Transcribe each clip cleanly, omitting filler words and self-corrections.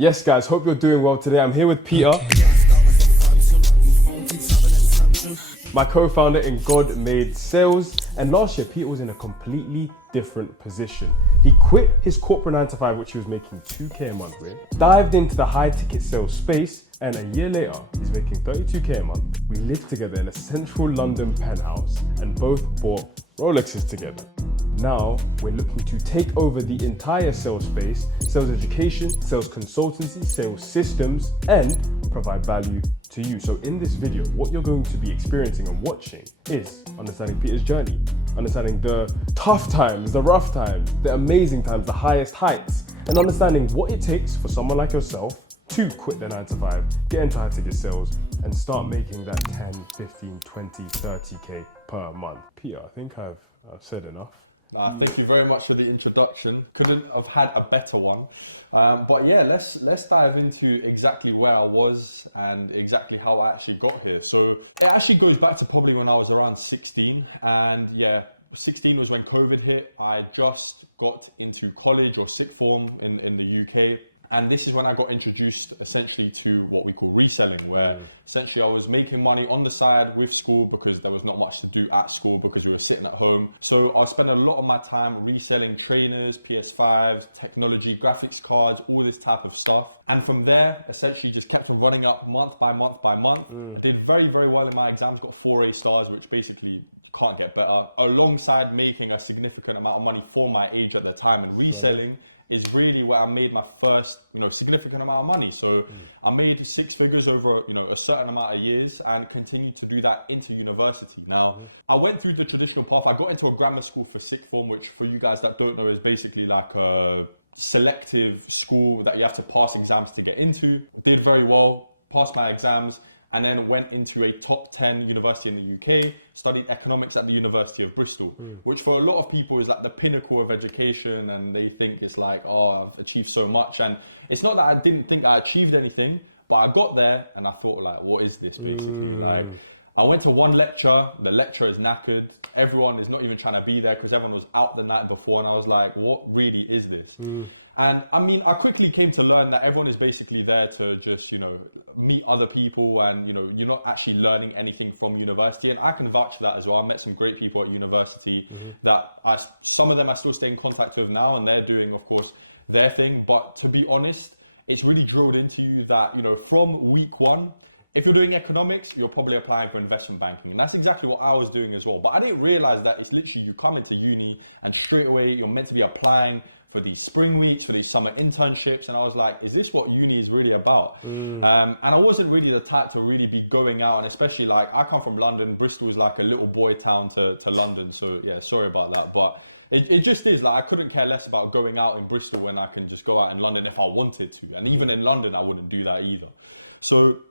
Yes, guys, hope you're doing well today. I'm here with Peter, my co-founder in God Made Sales. And last year, Peter was in a completely different position. He quit his corporate 9 to 5, which he was making 2K a month with, dived into the high ticket sales space, and a year later, he's making 32K a month. We lived together in a central London penthouse and both bought Rolexes together. Now, we're looking to take over the entire sales space, sales education, sales consultancy, sales systems, and provide value to you. So in this video, what you're going to be experiencing and watching is understanding Peter's journey, understanding the tough times, the rough times, the amazing times, the highest heights, and understanding what it takes for someone like yourself to quit their 9 to 5, get into high ticket sales, and start making that 10, 15, 20, 30K per month. Peter, I think I've said enough. Thank you very much for the introduction. Couldn't have had a better one. But yeah, let's dive into exactly where I was and exactly how I actually got here. So it actually goes back to probably when I was around 16. And yeah, 16 was when COVID hit. I just got into college or sixth form in the UK. And this is when I got introduced essentially to what we call reselling, where essentially I was making money on the side with school because there was not much to do at school because we were sitting at home. So I was spending a lot of my time reselling trainers, PS5s, technology, graphics cards, all this type of stuff. And from there, essentially just kept on running up month by month by month. I did very, very well in my exams, got 4 A stars, which basically you can't get better, alongside making a significant amount of money for my age at the time. And reselling is really where I made my first, significant amount of money. So I made 6 figures over, a certain amount of years and continued to do that into university. Now, I went through the traditional path. I got into a grammar school for sixth form, which for you guys that don't know is basically like a selective school that you have to pass exams to get into. Did very well, passed my exams, and then went into a top 10 university in the UK, studied economics at the University of Bristol, which for a lot of people is like the pinnacle of education, and they think it's like, oh, I've achieved so much. And it's not that I didn't think I achieved anything, but I got there and I thought like, what is this basically? Like, I went to one lecture, the lecturer is knackered. Everyone is not even trying to be there because everyone was out the night before. And I was like, what really is this? And I mean, I quickly came to learn that everyone is basically there to just, meet other people, and, you're not actually learning anything from university. And I can vouch for that as well. I met some great people at university that some of them I still stay in contact with now, and they're doing, of course, their thing. But to be honest, it's really drilled into you that, from week one, if you're doing economics, you're probably applying for investment banking. And that's exactly what I was doing as well. But I didn't realize that it's literally you come into uni and straight away you're meant to be applying for these spring weeks, for these summer internships. And I was like, is this what uni is really about? And I wasn't really the type to really be going out. And especially like, I come from London. Bristol is like a little boy town to London. So yeah, sorry about that. But it just is like, I couldn't care less about going out in Bristol when I can just go out in London if I wanted to. And even in London, I wouldn't do that either. So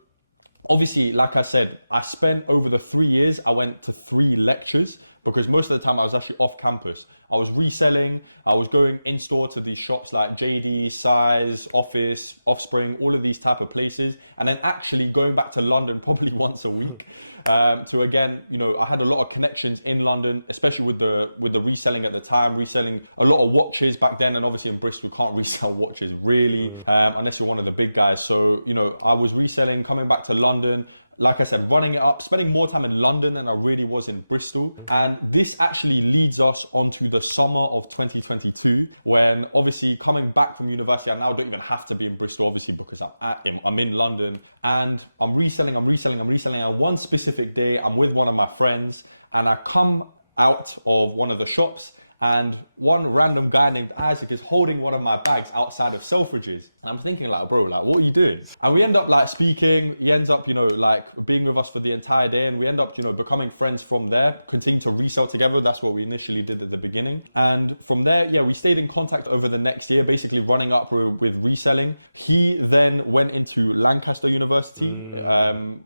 obviously, like I said, I spent over the 3 years, I went to 3 lectures because most of the time I was actually off campus. I was reselling, I was going in store to these shops like JD, Size, Office, Offspring, all of these type of places. And then actually going back to London probably once a week to again, I had a lot of connections in London, especially with the reselling at the time, reselling a lot of watches back then. And obviously in Bristol, we can't resell watches really, unless you're one of the big guys. So, I was reselling, coming back to London, like I said, running it up, spending more time in London than I really was in Bristol. And this actually leads us onto the summer of 2022, when obviously coming back from university, I now don't even have to be in Bristol, obviously, because I'm in London, and I'm reselling. And one specific day, I'm with one of my friends and I come out of one of the shops, and one random guy named Isaac is holding one of my bags outside of Selfridges. And I'm thinking like, bro, like, what are you doing? And we end up like speaking. He ends up, like being with us for the entire day. And we end up, becoming friends from there, continue to resell together. That's what we initially did at the beginning. And from there, yeah, we stayed in contact over the next year, basically running up with reselling. He then went into Lancaster University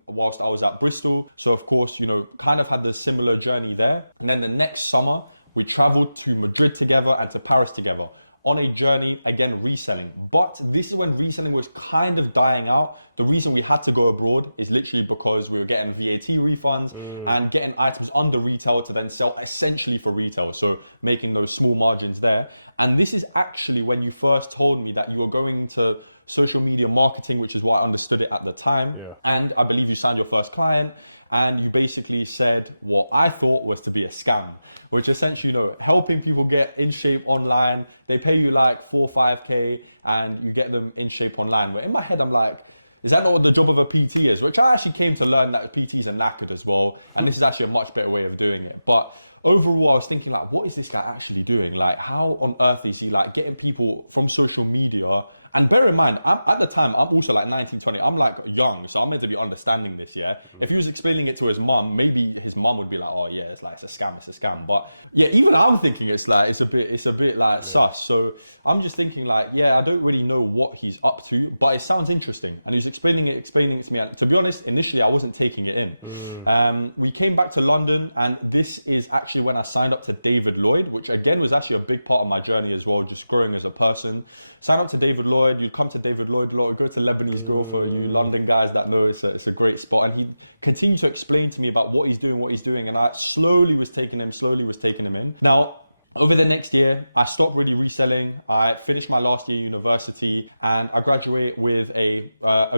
whilst I was at Bristol. So of course, kind of had the similar journey there. And then the next summer, we traveled to Madrid together and to Paris together on a journey, again, reselling. But this is when reselling was kind of dying out. The reason we had to go abroad is literally because we were getting VAT refunds and getting items under retail to then sell essentially for retail. So making those small margins there. And this is actually when you first told me that you were going to social media marketing, which is what I understood it at the time. Yeah. And I believe you signed your first client, and you basically said what I thought was to be a scam, which essentially, helping people get in shape online. They pay you like 4 or 5K and you get them in shape online. But in my head, I'm like, is that not what the job of a PT is? Which I actually came to learn that PTs are knackered as well. And this is actually a much better way of doing it. But overall, I was thinking like, what is this guy actually doing? Like, how on earth is he like getting people from social media? And bear in mind, at the time, I'm also like 19, 20. I'm like young, so I'm meant to be understanding this, yeah? If he was explaining it to his mum, maybe his mum would be like, oh yeah, it's a scam. But yeah, even I'm thinking it's a bit like sus. So I'm just thinking like, yeah, I don't really know what he's up to, but it sounds interesting. And he was explaining it to me. And to be honest, initially I wasn't taking it in. We came back to London, and this is actually when I signed up to David Lloyd, which again was actually a big part of my journey as well, just growing as a person. Signed up to David Lloyd. You'd come to David Lloyd a lot. We'd go to Lebanese Grill for you London guys that know it's a great spot. And he continued to explain to me about what he's doing. And I slowly was taking him in. Now, over the next year, I stopped really reselling. I finished my last year university, and I graduate with a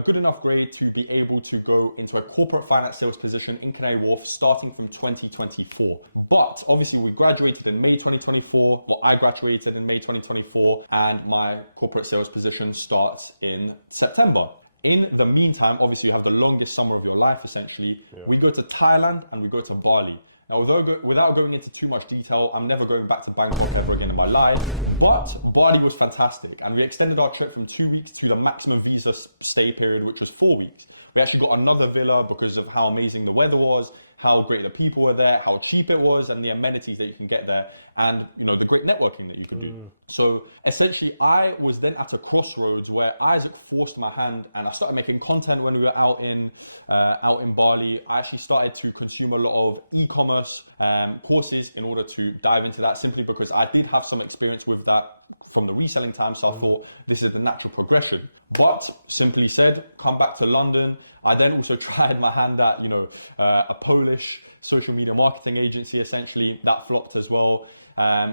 good enough grade to be able to go into a corporate finance sales position in Canary Wharf starting from 2024. But obviously we graduated in May 2024. Well, I graduated in May 2024, and my corporate sales position starts in September. In the meantime, obviously you have the longest summer of your life, essentially. Yeah. We go to Thailand and we go to Bali. Now, without going into too much detail, I'm never going back to Bangkok ever again in my life, but Bali was fantastic. And we extended our trip from 2 weeks to the maximum visa stay period, which was 4 weeks. We actually got another villa because of how amazing the weather was, how great the people were there, how cheap it was, and the amenities that you can get there, and the great networking that you could do. So essentially, I was then at a crossroads where Isaac forced my hand, and I started making content when we were out in Bali. I actually started to consume a lot of e-commerce courses in order to dive into that, simply because I did have some experience with that from the reselling time. So I thought this is the natural progression. But simply said, come back to London. I then also tried my hand at, a Polish social media marketing agency, essentially. That flopped as well,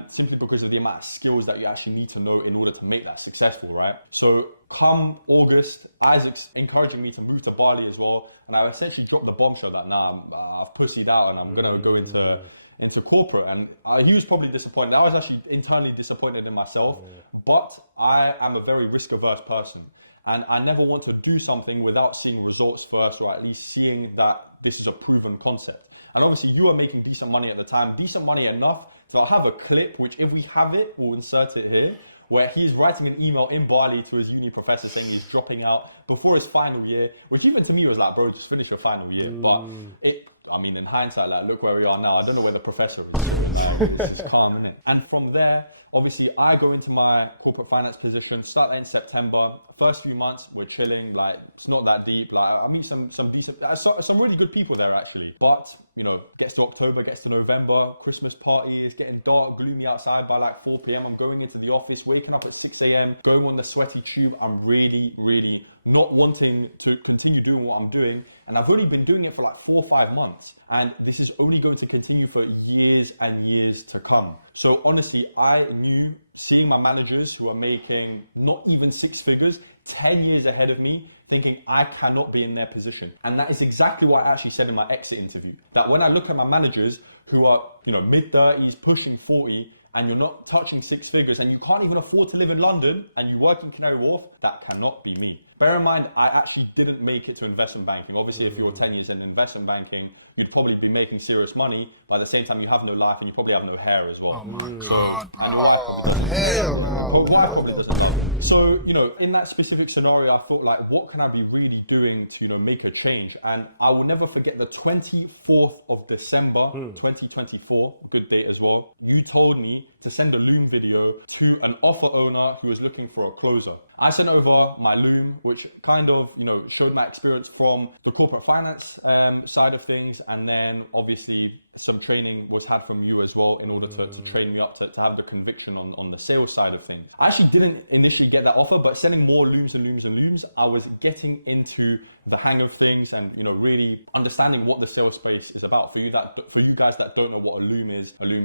simply because of the amount of skills that you actually need to know in order to make that successful, right? So come August, Isaac's encouraging me to move to Bali as well. And I essentially dropped the bombshell that, I've pussied out and I'm going to go into corporate. And he was probably disappointed. I was actually internally disappointed in myself, but I am a very risk-averse person. And I never want to do something without seeing results first, or at least seeing that this is a proven concept. And obviously you are making decent money at the time, decent money enough to have a clip, which if we have it, we'll insert it here, where he's writing an email in Bali to his uni professor saying he's dropping out before his final year, which even to me was like, bro, just finish your final year. But in hindsight, like, look where we are now. I don't know where the professor is, so like, it's just calm, innit? And from there, obviously, I go into my corporate finance position, start that in September. First few months, we're chilling, like, it's not that deep. Like, I meet some decent, some really good people there, actually. But, gets to October, gets to November, Christmas party, it's getting dark, gloomy outside by like 4 p.m. I'm going into the office, waking up at 6 a.m., going on the sweaty tube. I'm really, really not wanting to continue doing what I'm doing. And I've only been doing it for like 4 or 5 months. And this is only going to continue for years and years to come. So honestly, I knew, seeing my managers who are making not even 6 figures, 10 years ahead of me, thinking I cannot be in their position. And that is exactly what I actually said in my exit interview. That when I look at my managers who are, mid-30s, pushing 40, and you're not touching 6 figures, and you can't even afford to live in London, and you work in Canary Wharf, that cannot be me. Bear in mind, I actually didn't make it to investment banking. Obviously, if you're 10 years in investment banking, you'd probably be making serious money, but at the same time, you have no life and you probably have no hair as well. So, and your wife probably doesn't. Wife probably doesn't love you. So, in that specific scenario, I thought like, what can I be really doing to, make a change? And I will never forget the 24th of December, 2024, good date as well. You told me to send a Loom video to an offer owner who was looking for a closer. I sent over my Loom, which kind of, showed my experience from the corporate finance side of things. And then obviously some training was had from you as well in order to train me up to have the conviction on the sales side of things. I actually didn't initially get that offer, but sending more Looms and Looms and Looms, I was getting into the hang of things and, really understanding what the sales space is about. For you guys that don't know what a Loom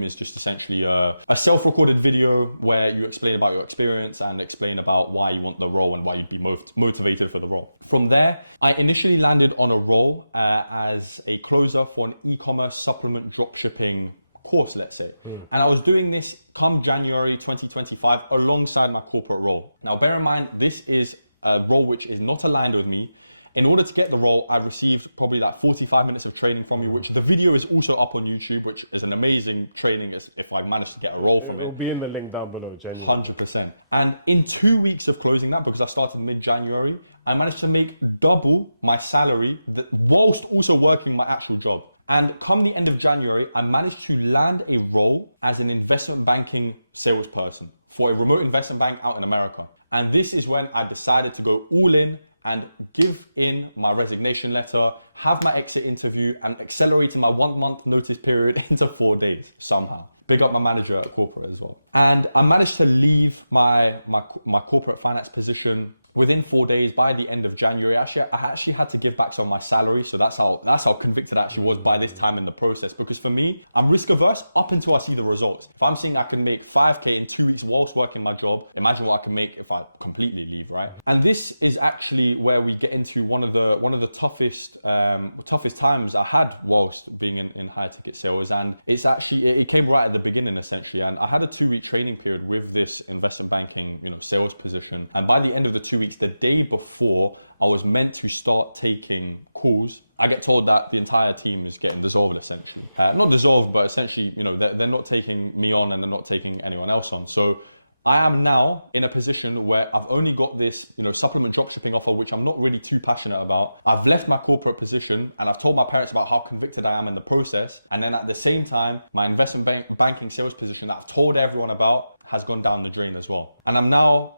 is just essentially a self-recorded video where you explain about your experience and explain about why you want the role and why you'd be most motivated for the role. From there, I initially landed on a role as a closer for an e-commerce supplement dropshipping course, let's say. And I was doing this come January 2025 alongside my corporate role. Now, bear in mind, this is a role which is not aligned with me. In order to get the role, I received probably like 45 minutes of training from you, which the video is also up on YouTube, which is an amazing training if I managed to get a role from it. It'll be in the link down below, genuinely. 100%. And in 2 weeks of closing that, because I started mid-January, I managed to make double my salary whilst also working my actual job. And come the end of January, I managed to land a role as an investment banking salesperson for a remote investment bank out in America. And this is when I decided to go all in and give in my resignation letter, have my exit interview, and accelerating my 1 month notice period into 4 days somehow. Big up my manager at corporate as well. And I managed to leave my corporate finance position within 4 days. By the end of January. I actually had to give back some of my salary. So that's how convicted I actually was by this time in the process. Because for me, I'm risk averse up until I see the results. If I'm seeing I can make 5K in 2 weeks whilst working my job, imagine what I can make if I completely leave, right? And this is actually where we get into one of the toughest times I had whilst being in high ticket sales. And it came right at the beginning essentially. And I had a 2 week training period with this investment banking, sales position. And by the end of the 2 weeks, the day before I was meant to start taking calls, I get told that the entire team is getting dissolved essentially. Not dissolved, but essentially, they're not taking me on and they're not taking anyone else on. So I am now in a position where I've only got this, supplement dropshipping offer, which I'm not really too passionate about. I've left my corporate position and I've told my parents about how convicted I am in the process. And then at the same time, my investment banking sales position that I've told everyone about has gone down the drain as well. And I'm now,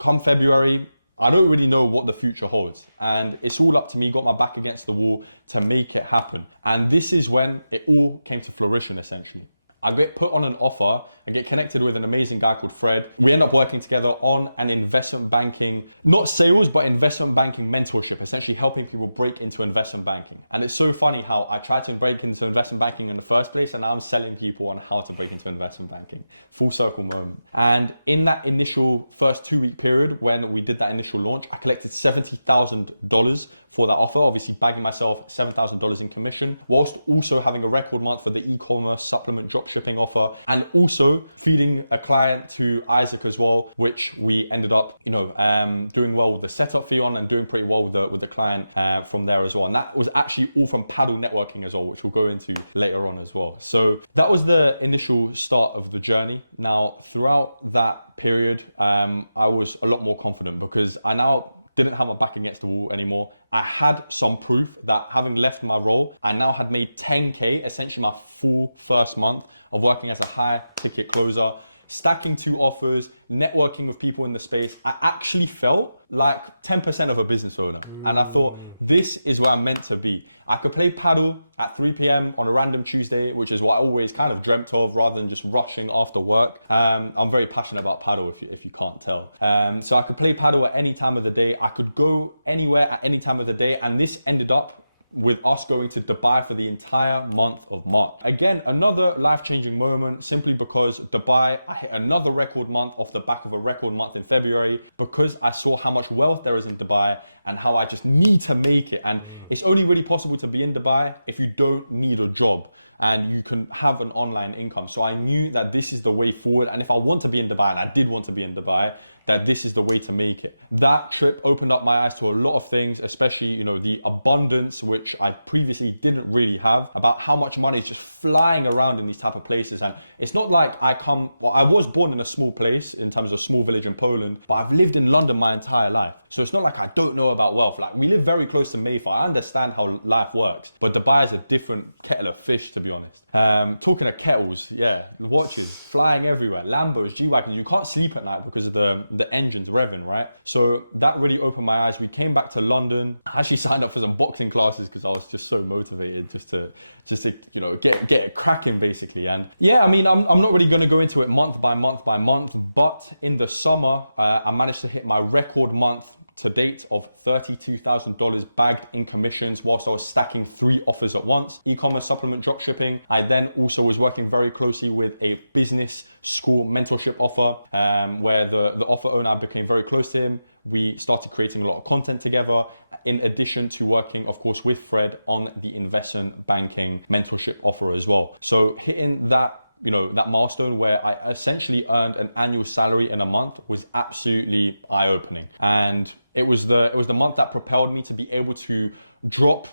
come February, I don't really know what the future holds. And it's all up to me, got my back against the wall to make it happen. And this is when it all came to fruition essentially. I get put on an offer and get connected with an amazing guy called Fred. We end up working together on an investment banking, not sales, but investment banking mentorship, essentially helping people break into investment banking. And it's so funny how I tried to break into investment banking in the first place and now I'm selling people on how to break into investment banking. Full circle moment. And in that initial first 2 week period when we did that initial launch, I collected $70,000 for that offer, obviously bagging myself $7,000 in commission, whilst also having a record month for the e-commerce supplement dropshipping offer, and also feeding a client to Isaac as well, which we ended up, doing well with the setup fee on and doing pretty well with the client from there as well. And that was actually all from Paddle Networking as well, which we'll go into later on as well. So that was the initial start of the journey. Now, throughout that period, I was a lot more confident because I now didn't have my back against the wall anymore. I had some proof that having left my role, I now had made 10K, essentially my full first month of working as a high ticket closer, stacking 2 offers, networking with people in the space. I actually felt like 10% of a business owner. And I thought, this is where I'm meant to be. I could play paddle at 3 p.m. on a random Tuesday, which is what I always kind of dreamt of rather than just rushing after work. I'm very passionate about paddle if you can't tell. So I could play paddle at any time of the day. I could go anywhere at any time of the day. And this ended up with us going to Dubai for the entire month of March. Again, another life-changing moment simply because Dubai, I hit another record month off the back of a record month in February because I saw how much wealth there is in Dubai and how I just need to make it. And it's only really possible to be in Dubai if you don't need a job and you can have an online income. So I knew that this is the way forward. And if I want to be in Dubai, and I did want to be in Dubai, that this is the way to make it. That trip opened up my eyes to a lot of things, especially, the abundance, which I previously didn't really have, about how much money is just flying around in these type of places. And it's not like I was born in a small place in terms of a small village in Poland, but I've lived in London my entire life. So it's not like I don't know about wealth. Like we live very close to Mayfair. I understand how life works, but Dubai is a different kettle of fish, to be honest. Talking of kettles, yeah, watches flying everywhere, Lambos, G-Wagons. You can't sleep at night because of the engines revving, right? So that really opened my eyes. We came back to London. I actually signed up for some boxing classes because I was just so motivated just to get it cracking basically. And yeah, I mean, I'm not really going to go into it month by month by month, but in the summer, I managed to hit my record month to date of $32,000 bagged in commissions whilst I was stacking 3 offers at once. E-commerce, supplement, dropshipping. I then also was working very closely with a business school mentorship offer where the offer owner, I became very close to him. We started creating a lot of content together, in addition to working, of course, with Fred on the investment banking mentorship offer as well. So hitting that, that milestone where I essentially earned an annual salary in a month was absolutely eye-opening. And it was the month that propelled me to be able to drop,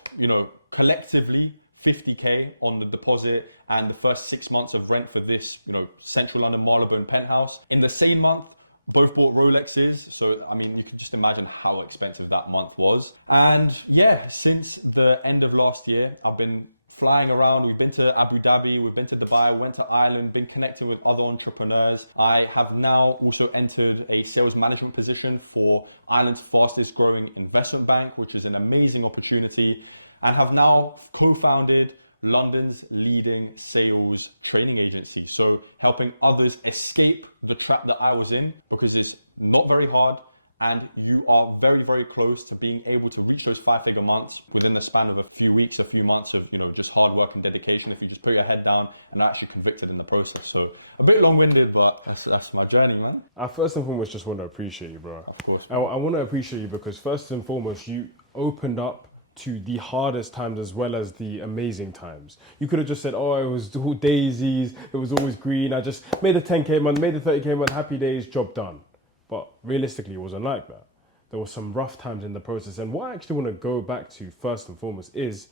collectively 50K on the deposit and the first 6 months of rent for this, central London Marylebone penthouse. In the same month, both bought Rolexes. So, I mean, you can just imagine how expensive that month was. And yeah, since the end of last year, I've been flying around. We've been to Abu Dhabi, we've been to Dubai, went to Ireland, been connecting with other entrepreneurs. I have now also entered a sales management position for Ireland's fastest growing investment bank, which is an amazing opportunity, and have now co-founded London's leading sales training agency. So helping others escape the trap that I was in, because it's not very hard and you are very, very close to being able to reach those 5-figure months within the span of a few weeks, a few months of, just hard work and dedication if you just put your head down and are actually convicted in the process. So a bit long-winded, but that's my journey, man. I first and foremost just want to appreciate you, bro. Of course, bro. I want to appreciate you because first and foremost, you opened up to the hardest times as well as the amazing times. You could have just said, oh, it was all daisies, it was always green, I just made the 10K month, made the 30K month, happy days, job done. But realistically, it wasn't like that. There were some rough times in the process. And what I actually want to go back to first and foremost is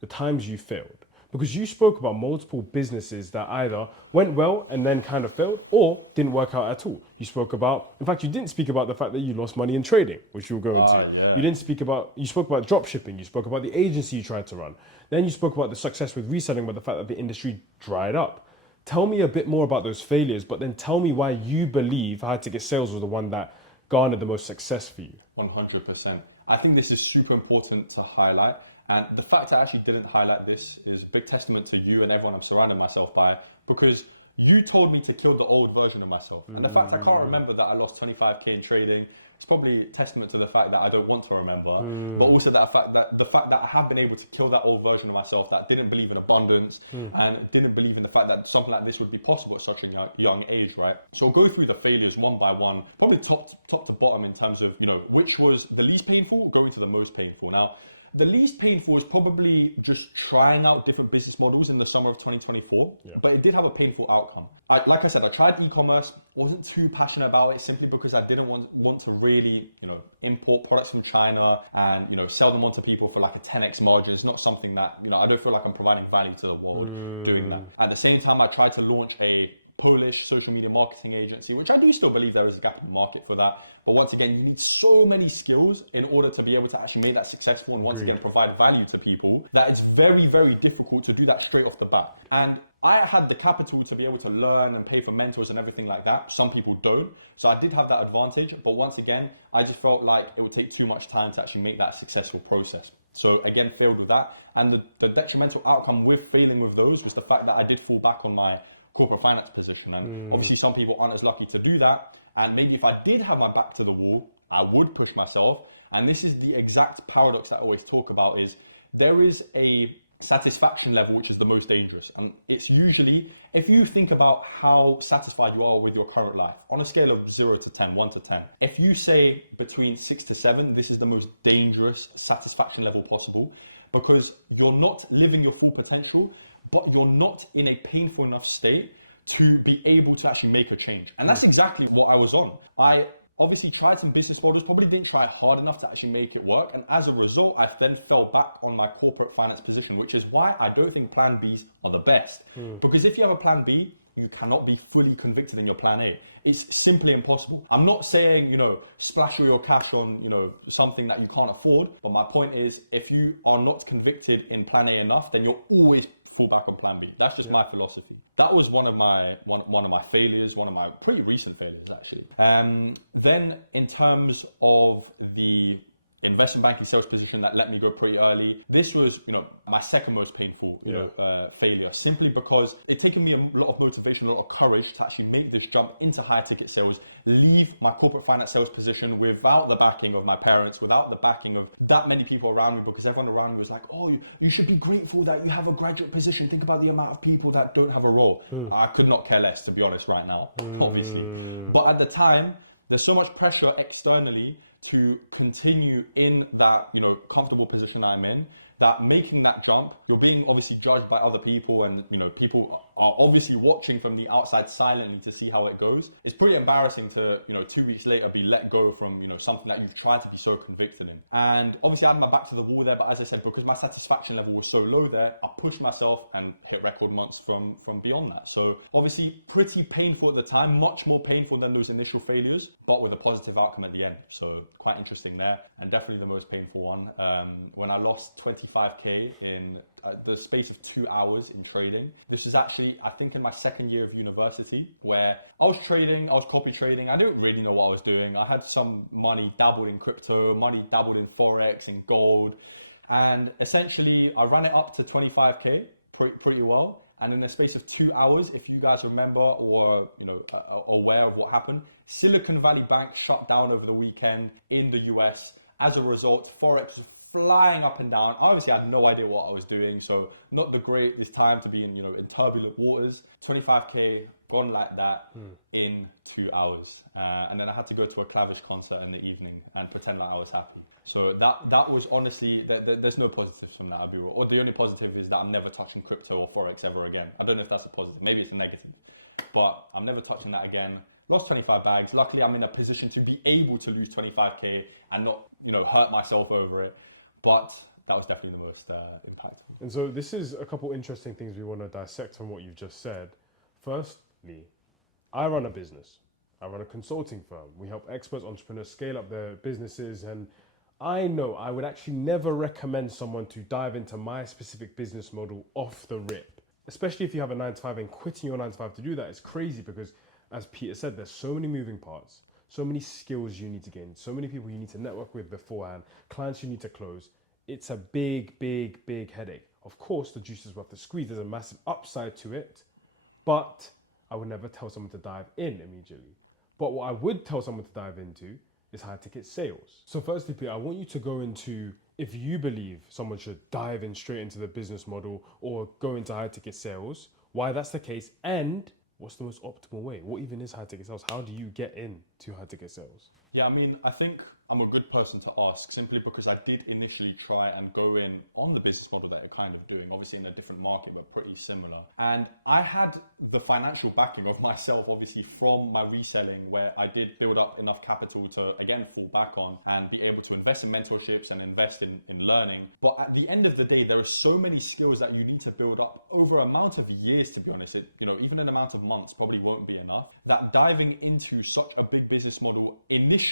the times you failed. Because you spoke about multiple businesses that either went well and then kind of failed or didn't work out at all. You spoke about, in fact, you didn't speak about the fact that you lost money in trading, which you'll go into. Yeah. You spoke about drop shipping. You spoke about the agency you tried to run. Then you spoke about the success with reselling, but the fact that the industry dried up. Tell me a bit more about those failures, but then tell me why you believe High Ticket Sales was the one that garnered the most success for you. 100%. I think this is super important to highlight. And the fact I actually didn't highlight this is a big testament to you and everyone I'm surrounding myself by, because you told me to kill the old version of myself. And the fact I can't remember that I lost 25K in trading, it's probably testament to the fact that I don't want to remember, but also the fact that I have been able to kill that old version of myself that didn't believe in abundance and didn't believe in the fact that something like this would be possible at such a young age, right? So I'll go through the failures one by one, probably top to bottom in terms of, which was the least painful, going to the most painful. Now, the least painful is probably just trying out different business models in the summer of 2024, but it did have a painful outcome. Like I said, I tried e-commerce, wasn't too passionate about it simply because I didn't want to really, import products from China and, sell them onto people for like a 10x margin. It's not something that, I don't feel like I'm providing value to the world doing that. At the same time, I tried to launch a Polish social media marketing agency, which I do still believe there is a gap in the market for that. But once again, you need so many skills in order to be able to actually make that successful and once again, provide value to people, that it's very, very difficult to do that straight off the bat. And I had the capital to be able to learn and pay for mentors and everything like that. Some people don't. So I did have that advantage. But once again, I just felt like it would take too much time to actually make that a successful process. So again, failed with that. And the detrimental outcome with failing with those was the fact that I did fall back on my corporate finance position. And obviously some people aren't as lucky to do that. And maybe if I did have my back to the wall, I would push myself. And this is the exact paradox that I always talk about, is there is a satisfaction level which is the most dangerous. And it's usually, if you think about how satisfied you are with your current life, on a scale of 0 to 10, 1 to 10, if you say between 6 to 7, this is the most dangerous satisfaction level possible, because you're not living your full potential, but you're not in a painful enough state to be able to actually make a change. And that's exactly what I was on. I obviously tried some business models, probably didn't try hard enough to actually make it work. And as a result, I then fell back on my corporate finance position, which is why I don't think plan Bs are the best. Because if you have a plan B, you cannot be fully convicted in your plan A. It's simply impossible. I'm not saying, splash all your cash on, something that you can't afford. But my point is, if you are not convicted in plan A enough, then you'll always fall back on plan B. That's just my philosophy. That was one of my failures, one of my pretty recent failures, actually. Then in terms of the investment banking sales position that let me go pretty early. This was, my second most painful, failure, simply because it taken me a lot of motivation, a lot of courage to actually make this jump into higher ticket sales, leave my corporate finance sales position without the backing of my parents, without the backing of that many people around me, because everyone around me was like, oh, you should be grateful that you have a graduate position. Think about the amount of people that don't have a role. I could not care less, to be honest, right now, obviously. But at the time, there's so much pressure externally to continue in that, comfortable position I'm in, that making that jump, you're being obviously judged by other people, and, people are obviously watching from the outside silently to see how it goes. It's pretty embarrassing to, 2 weeks later be let go from, something that you've tried to be so convicted in. And obviously I had my back to the wall there, but as I said, because my satisfaction level was so low there, I pushed myself and hit record months from beyond that. So obviously pretty painful at the time, much more painful than those initial failures, but with a positive outcome at the end. So quite interesting there, and definitely the most painful one. When I lost 25k in the space of 2 hours in trading. This was actually, I think, in my second year of university, where I was trading, I was copy trading. I didn't really know what I was doing. I had some money dabbled in crypto, money dabbled in Forex and gold. And essentially I ran it up to 25k pretty well. And in the space of 2 hours, if you guys remember or aware of what happened, Silicon Valley Bank shut down over the weekend in the US. As a result, Forex was flying up and down. Obviously, I had no idea what I was doing, so not the greatest time to be in turbulent waters. 25k gone like that in 2 hours, and then I had to go to a Clavish concert in the evening and pretend like I was happy. So that was honestly, there's no positives from that, I'll be real. Or the only positive is that I'm never touching crypto or Forex ever again. I don't know if that's a positive, maybe it's a negative, but I'm never touching that again. Lost 25 bags. Luckily, I'm in a position to be able to lose 25k and not, hurt myself over it. But that was definitely the most impactful. And so this is a couple interesting things we want to dissect from what you've just said. Firstly, I run a business. I run a consulting firm. We help experts, entrepreneurs scale up their businesses. And I know I would actually never recommend someone to dive into my specific business model off the rip. Especially if you have a 9-to-5, and quitting your 9-to-5 to do that is crazy because, as Peter said, there's so many moving parts, so many skills you need to gain, so many people you need to network with beforehand, clients you need to close. It's a big, big, big headache. Of course, the juice is worth the squeeze. There's a massive upside to it, but I would never tell someone to dive in immediately. But what I would tell someone to dive into is high ticket sales. So firstly, Peter, I want you to go into if you believe someone should dive in straight into the business model or go into high ticket sales, why that's the case, and what's the most optimal way? What even is high ticket sales? How do you get into high ticket sales? Yeah, I mean, I think I'm a good person to ask simply because I did initially try and go in on the business model that you're kind of doing, obviously in a different market, but pretty similar. And I had the financial backing of myself, obviously from my reselling, where I did build up enough capital to, again, fall back on and be able to invest in mentorships and invest in learning. But at the end of the day, there are so many skills that you need to build up over an amount of years, to be honest. Even an amount of months probably won't be enough. That diving into such a big business model initially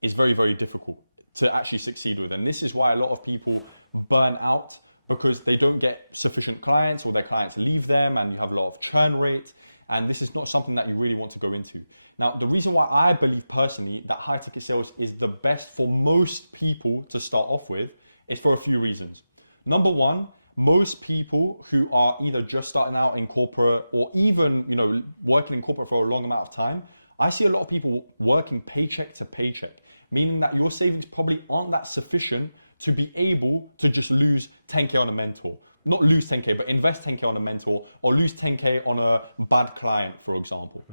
is very, very difficult to actually succeed with. And this is why a lot of people burn out, because they don't get sufficient clients or their clients leave them and you have a lot of churn rate. And this is not something that you really want to go into. Now, the reason why I believe personally that high ticket sales is the best for most people to start off with is for a few reasons. Number one, most people who are either just starting out in corporate or even, working in corporate for a long amount of time, I see a lot of people working paycheck to paycheck, meaning that your savings probably aren't that sufficient to be able to just lose 10k on a mentor. Not lose 10k, but invest 10k on a mentor or lose 10k on a bad client, for example.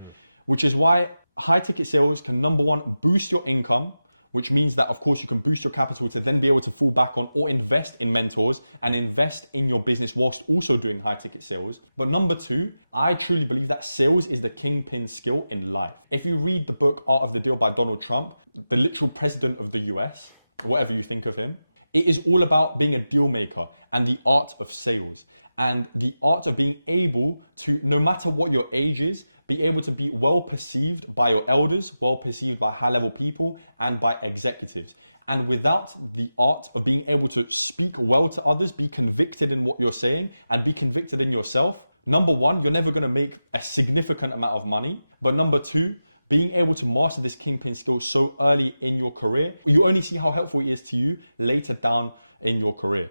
Which is why high ticket sales can, number one, boost your income, which means that, of course, you can boost your capital to then be able to fall back on or invest in mentors and invest in your business whilst also doing high ticket sales. But number two, I truly believe that sales is the kingpin skill in life. If you read the book Art of the Deal by Donald Trump, the literal president of the US, whatever you think of him, it is all about being a deal maker and the art of sales and the art of being able to, no matter what your age is, be able to be well perceived by your elders, well perceived by high level people and by executives. And without the art of being able to speak well to others, be convicted in what you're saying and be convicted in yourself, number one, you're never going to make a significant amount of money. But number two, being able to master this kingpin skill so early in your career, you only see how helpful it is to you later down in your career,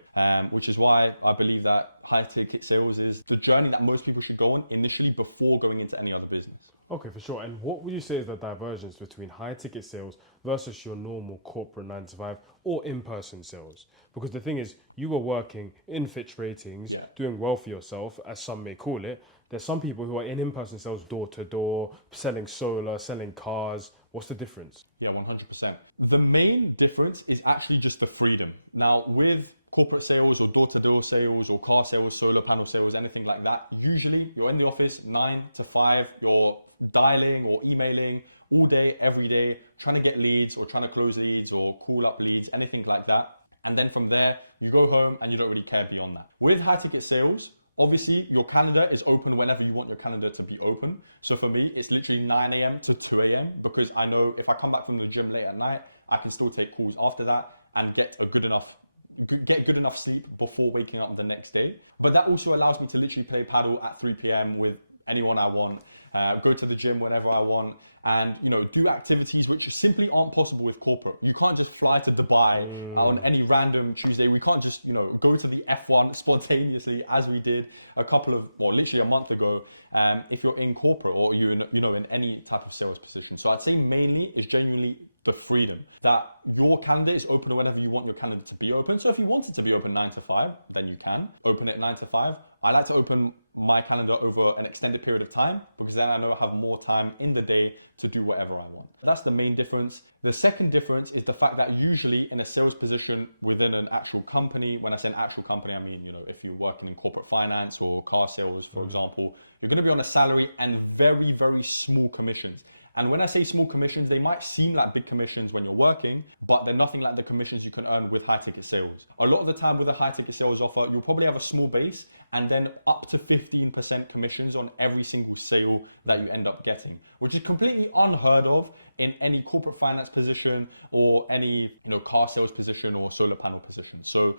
which is why I believe that high ticket sales is the journey that most people should go on initially before going into any other business. Okay, for sure. And what would you say is the divergence between high ticket sales versus your normal corporate 9 to 5 or in-person sales? Because the thing is, you were working in Fitch Ratings, doing well for yourself, as some may call it. There's some people who are in-person sales, door to door, selling solar, selling cars. What's the difference? Yeah, 100%. The main difference is actually just the freedom. Now, with corporate sales or door-to-door sales or car sales, solar panel sales, anything like that, usually you're in the office 9 to 5, you're dialing or emailing all day, every day, trying to get leads or trying to close leads or call up leads, anything like that. And then from there, you go home and you don't really care beyond that. With high ticket sales, obviously, your calendar is open whenever you want your calendar to be open. So for me, it's literally 9 a.m. to 2 a.m. because I know if I come back from the gym late at night, I can still take calls after that and get good enough sleep before waking up the next day. But that also allows me to literally play paddle at 3 p.m. with anyone I want, go to the gym whenever I want, and do activities which simply aren't possible with corporate. You can't just fly to Dubai on any random Tuesday. We can't just go to the F1 spontaneously as we did literally a month ago. If you're in corporate or in any type of sales position. So I'd say mainly is genuinely the freedom that your calendar is open whenever you want your calendar to be open. So if you want it to be open 9 to 5, then you can open it 9 to 5. I like to open my calendar over an extended period of time because then I know I have more time in the day to do whatever I want. That's the main difference. The second difference is the fact that usually in a sales position within an actual company, when I say an actual company, I mean, if you're working in corporate finance or car sales, for example, you're going to be on a salary and very, very small commissions. And when I say small commissions, they might seem like big commissions when you're working, but they're nothing like the commissions you can earn with high ticket sales. A lot of the time with a high ticket sales offer, you'll probably have a small base and then up to 15% commissions on every single sale that you end up getting, which is completely unheard of in any corporate finance position or any car sales position or solar panel position. So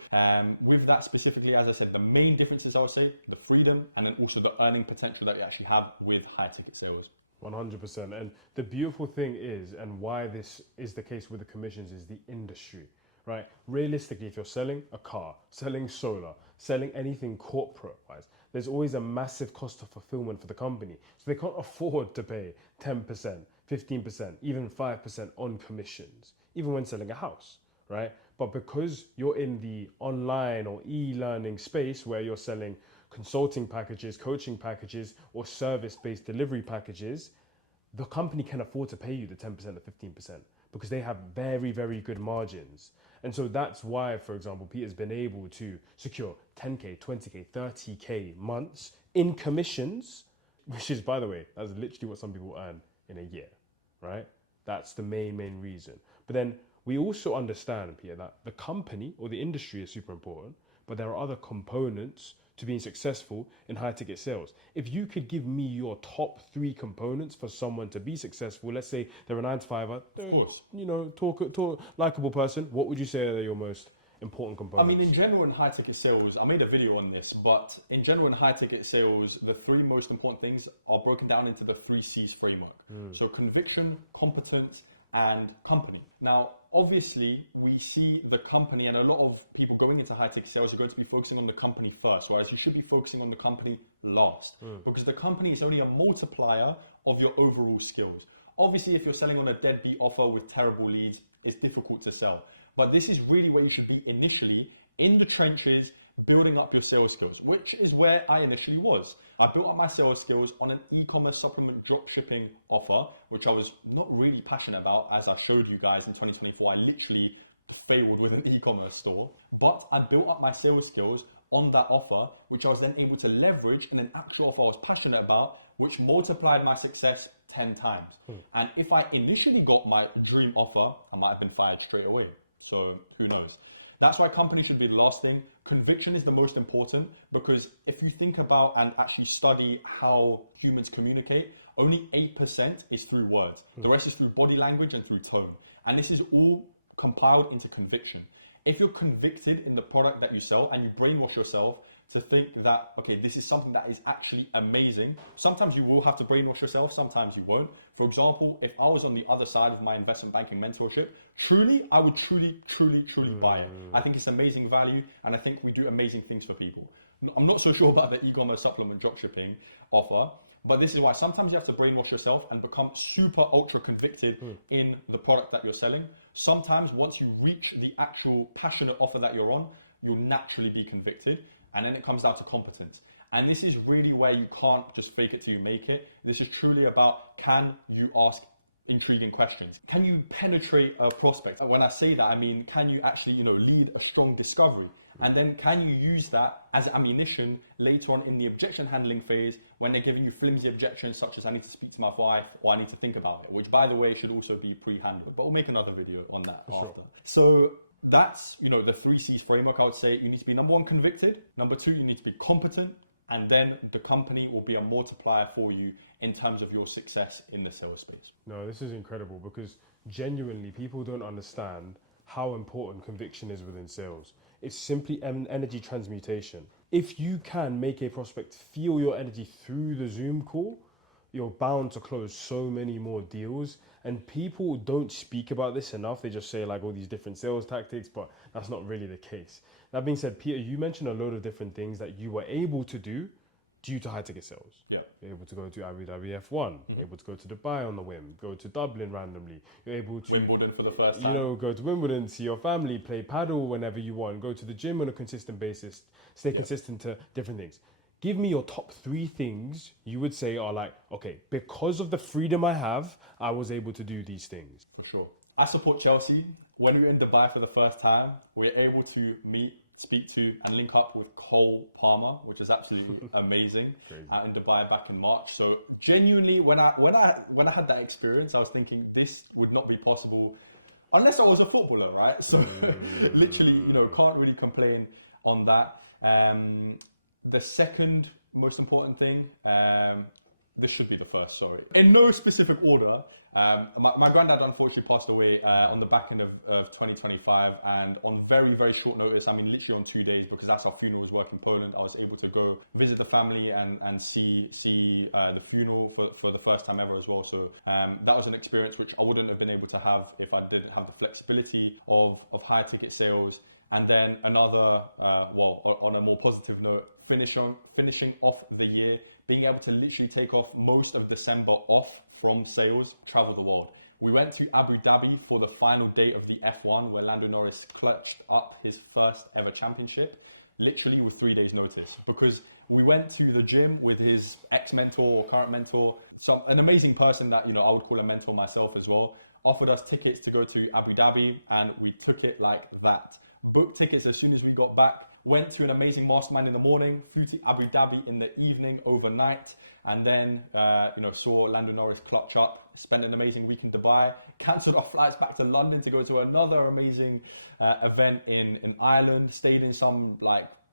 with that specifically, as I said, the main differences I would say, the freedom and then also the earning potential that you actually have with high ticket sales. 100%. And the beautiful thing is, and why this is the case with the commissions, is the industry, right? Realistically, if you're selling a car, selling solar, selling anything corporate-wise, there's always a massive cost of fulfillment for the company. So they can't afford to pay 10%, 15%, even 5% on commissions, even when selling a house, right? But because you're in the online or e-learning space where you're selling consulting packages, coaching packages, or service-based delivery packages, the company can afford to pay you the 10% or 15% because they have very, very good margins. And so that's why, for example, Peter's been able to secure 10K, 20K, 30K months in commissions, which is, by the way, that's literally what some people earn in a year, right? That's the main reason. But then we also understand, Peter, that the company or the industry is super important, but there are other components to being successful in high ticket sales. If you could give me your top 3 components for someone to be successful, let's say they're a 9 to 5, of course, talk likable person, what would you say are your most important components? I mean, in general, in high ticket sales, I made a video on this, but in general, in high ticket sales, the 3 most important things are broken down into the 3 C's framework. So conviction, competence, and company. Now, obviously, we see the company, and a lot of people going into high ticket sales are going to be focusing on the company first, whereas you should be focusing on the company last, because the company is only a multiplier of your overall skills. Obviously, if you're selling on a deadbeat offer with terrible leads, it's difficult to sell. But this is really where you should be initially, in the trenches, building up your sales skills, which is where I initially was. I built up my sales skills on an e-commerce supplement drop shipping offer, which I was not really passionate about. As I showed you guys in 2024, I literally failed with an e-commerce store, but I built up my sales skills on that offer, which I was then able to leverage in an actual offer I was passionate about, which multiplied my success 10 times. And if I initially got my dream offer, I might have been fired straight away. So who knows? That's why company should be the last thing. Conviction is the most important, because if you think about and actually study how humans communicate, only 8% is through words. The rest is through body language and through tone. And this is all compiled into conviction. if you're convicted in the product that you sell and you brainwash yourself to think that, okay, this is something that is actually amazing, sometimes you will have to brainwash yourself, sometimes you won't. For example, if I was on the other side of my investment banking mentorship, I would truly buy it. I think it's amazing value, and I think we do amazing things for people. I'm not so sure about the e-commerce supplement dropshipping offer, but this is why sometimes you have to brainwash yourself and become super ultra convicted in the product that you're selling. Sometimes once you reach the actual passionate offer that you're on, you'll naturally be convicted. And then it comes down to competence. And this is really where you can't just fake it till you make it. This is truly about, can you ask intriguing questions? Can you penetrate a prospect? When I say that, I mean, can you actually, lead a strong discovery? And then can you use that as ammunition later on in the objection handling phase when they're giving you flimsy objections such as I need to speak to my wife or I need to think about it, which by the way should also be pre-handled, but we'll make another video on that after. So that's, the 3 C's framework. I would say you need to be number 1, convicted. Number 2, you need to be competent. And then the company will be a multiplier for you in terms of your success in the sales space. No, this is incredible because genuinely people don't understand how important conviction is within sales. It's simply an energy transmutation. If you can make a prospect feel your energy through the Zoom call, you're bound to close so many more deals. And people don't speak about this enough. They just say like all these different sales tactics, but that's not really the case. That being said, Peter, you mentioned a load of different things that you were able to do due to high ticket sales. Yeah. You're able to go to Abu Dhabi F1, you're able to go to Dubai on the whim, go to Dublin randomly. You're able to Wimbledon for the first time. go to Wimbledon, see your family, play paddle whenever you want, go to the gym on a consistent basis, stay consistent to different things. Give me your top 3 things you would say are like, okay, because of the freedom I have, I was able to do these things. For sure. I support Chelsea. When we were in Dubai for the first time, we were able to meet, speak to, and link up with Cole Palmer, which is absolutely amazing, out in Dubai back in March. So genuinely, when I had that experience, I was thinking this would not be possible unless I was a footballer, right? So literally, can't really complain on that. The second most important thing, this should be the first, sorry. In no specific order, my granddad unfortunately passed away on the back end of 2025, and on very, very short notice, I mean literally on 2 days, because that's how funerals work in Poland, I was able to go visit the family and see the funeral for the first time ever as well. So that was an experience which I wouldn't have been able to have if I didn't have the flexibility of higher ticket sales. And then another, on a more positive note, finishing off the year, being able to literally take off most of December off from sales, travel the world. We went to Abu Dhabi for the final day of the F1 where Lando Norris clutched up his first ever championship, literally with 3 days notice, because we went to the gym with his ex-mentor or current mentor, an amazing person that, I would call a mentor myself as well, offered us tickets to go to Abu Dhabi, and we took it like that. Booked tickets as soon as we got back, went to an amazing mastermind in the morning, flew to Abu Dhabi in the evening overnight, and then saw Lando Norris clutch up, spent an amazing week in Dubai, cancelled our flights back to London to go to another amazing event in Ireland, stayed in some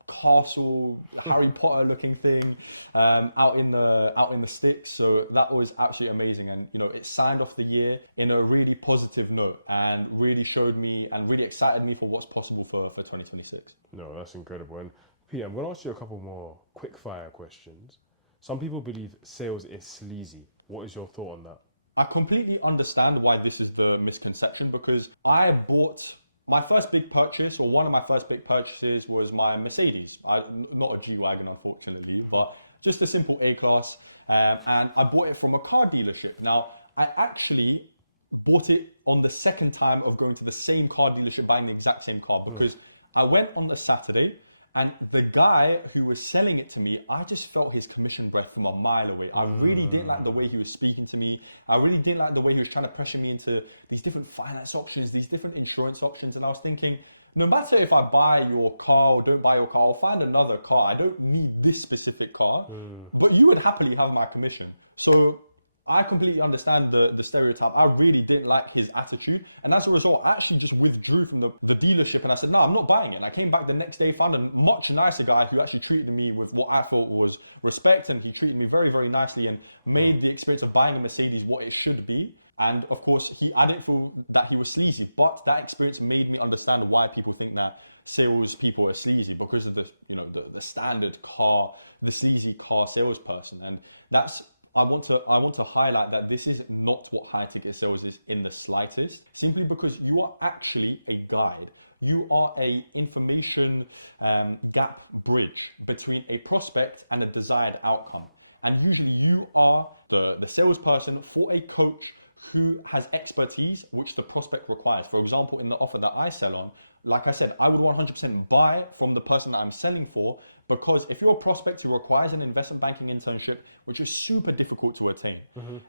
castle, Harry Potter looking thing out in the sticks. So that was absolutely amazing, and it signed off the year in a really positive note and really showed me and really excited me for what's possible for 2026. No, that's incredible. And Peter, I'm going to ask you a couple more quick fire questions. Some people believe sales is sleazy. What is your thought on that? I completely understand why this is the misconception, because I bought my first big purchase, or one of my first big purchases, was my Mercedes. Not a G-Wagon, unfortunately, but just a simple A-Class. And I bought it from a car dealership. Now, I actually bought it on the second time of going to the same car dealership, buying the exact same car, because I went on the Saturday, and the guy who was selling it to me, I just felt his commission breath from a mile away. I really didn't like the way he was speaking to me. I really didn't like the way he was trying to pressure me into these different finance options, these different insurance options. And I was thinking, no matter if I buy your car or don't buy your car, I'll find another car. I don't need this specific car, but you would happily have my commission. So I completely understand the stereotype. I really didn't like his attitude. And as a result, I actually just withdrew from the dealership and I said, no, I'm not buying it. And I came back the next day, found a much nicer guy who actually treated me with what I thought was respect. And he treated me very, very nicely and made the experience of buying a Mercedes what it should be. And of course, I didn't feel that he was sleazy, but that experience made me understand why people think that sales people are sleazy, because of the standard car, the sleazy car salesperson. And I want to highlight that this is not what high ticket sales is in the slightest, simply because you are actually a guide. You are a information gap bridge between a prospect and a desired outcome. And usually you are the salesperson for a coach who has expertise which the prospect requires. For example, in the offer that I sell on, like I said, I would 100% buy from the person that I'm selling for, because if you're a prospect who requires an investment banking internship, which is super difficult to attain,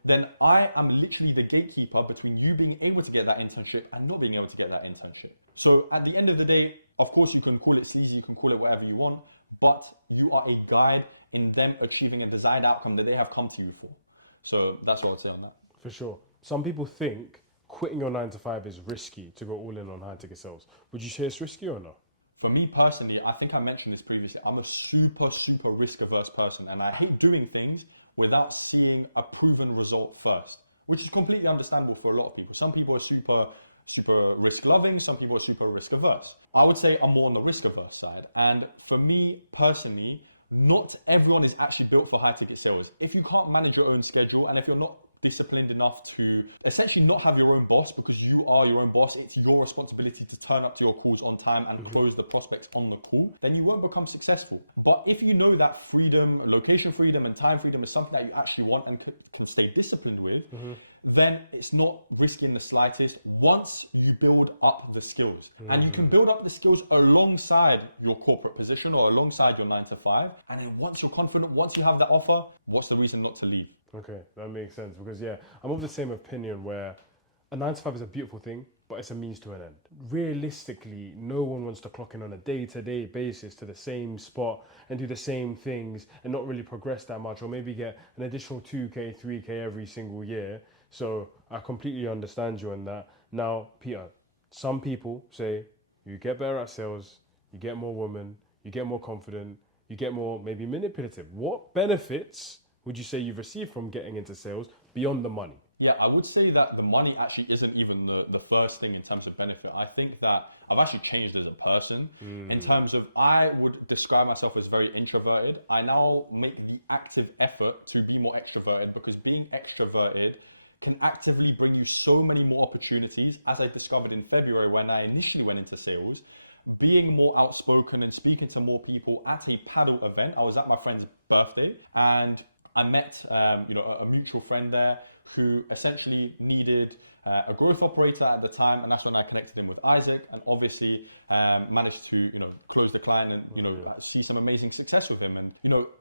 then I am literally the gatekeeper between you being able to get that internship and not being able to get that internship. So at the end of the day, of course, you can call it sleazy, you can call it whatever you want, but you are a guide in them achieving a desired outcome that they have come to you for. So that's what I would say on that. For sure. Some people think quitting your 9 to 5 is risky to go all in on high ticket sales. Would you say it's risky or no? For me personally, I think I mentioned this previously, I'm a super risk averse person, and I hate doing things without seeing a proven result first, which is completely understandable for a lot of people. Some people are super risk loving, some people are super risk averse. I would say I'm more on the risk averse side. And for me personally, not everyone is actually built for high ticket sales. If you can't manage your own schedule, and if you're not disciplined enough to essentially not have your own boss, because you are your own boss, it's your responsibility to turn up to your calls on time and close the prospects on the call, then you won't become successful. But if you know that freedom, location freedom and time freedom is something that you actually want and can stay disciplined with, then it's not risky in the slightest once you build up the skills. And you can build up the skills alongside your corporate position or alongside your 9 to 5. And then once you're confident, once you have that offer, what's the reason not to leave? Okay, that makes sense, because I'm of the same opinion where a 9 to 5 is a beautiful thing, but it's a means to an end. Realistically, no one wants to clock in on a day-to-day basis to the same spot and do the same things and not really progress that much, or maybe get an additional 2K, 3K every single year. So I completely understand you on that. Now, Peter, some people say you get better at sales, you get more women, you get more confident, you get more maybe manipulative. What benefits would you say you've received from getting into sales beyond the money? Yeah, I would say that the money actually isn't even the first thing in terms of benefit. I think that I've actually changed as a person in terms of, I would describe myself as very introverted. I now make the active effort to be more extroverted, because being extroverted can actively bring you so many more opportunities. As I discovered in February when I initially went into sales, being more outspoken and speaking to more people at a paddle event. I was at my friend's birthday and I met a mutual friend there who essentially needed a growth operator at the time, and that's when I connected him with Isaac, and obviously managed to close the client and see some amazing success with him. And